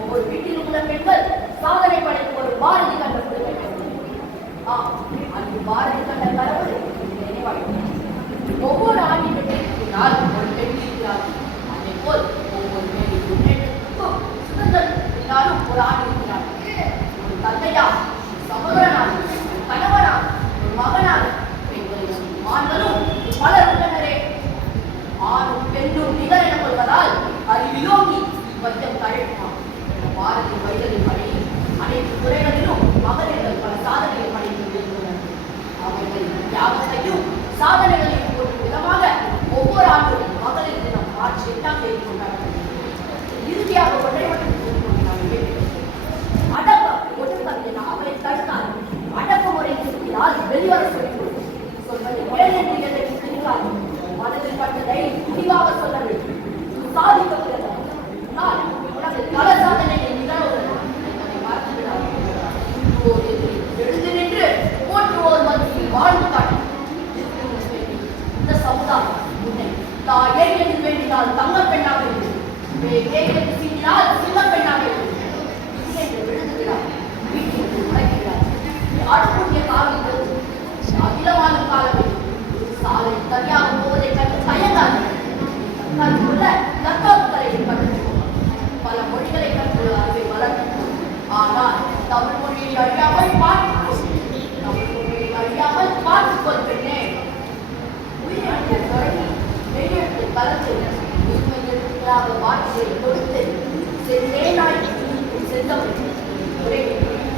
ஒவ்வொரு வீட்டிலுள்ள பெண்கள் சாதனை படைக்கும் ஒரு பாரதி கண்ட புதுமை ஆம் அங்கு பாரதி கண்ட கரவு நினைவாகிறது ஒவ்வொரு ஆண்டின் வெற்றிக்குனால் ஒரு பெண் இருக்கிறார் அதே போல் ஒவ்வொரு பெண்ணின் சுதந்திரம் இருந்தாலும் ஒரு ஆண்டின் சாதனைகளை ஒரு விதமாக ஒவ்வொரு ஆண்டும் மகளிர் தினம் மார்ச் எட்டாம் தேதி கொண்டாடுவோம் இறுதியாக கொண்டாடப்பட்டு அடக்க ஒட்டுக்கவில்லை அவளை தடுத்தார் அடக்குமுறை திருத்தினால் வெளிவர சொல்லிக் சொல்வது உடனடியதை திருத்தார் மனதில் பட்டதை முடிவாக சொல்ல சாதிக்க நான் உனது பல சாதனையை நிகழ்வு மறந்துவிடாது எழுந்து நின்று போற்றுவோர் மத்தியில் வாழ்ந்து ஏன் என்று வேண்டினால் தங்க பெண்ணாக இருக்கிறது ஏன் என்று சீட்டினால் சிங்க பெண்ணாக இருக்கிறது விழுதுகிறார் வீட்டிற்கு மறைக்கிறார் ஆட்கூடிய அகிலமான காலமே சாலை தனியாக போவதை கண்டு தயங்காது தன்னுள்ள நாளாக வாழ்ந்து கொடுத்து செந்நேராய் செந்தமிழ் உரைக்கின்றேன்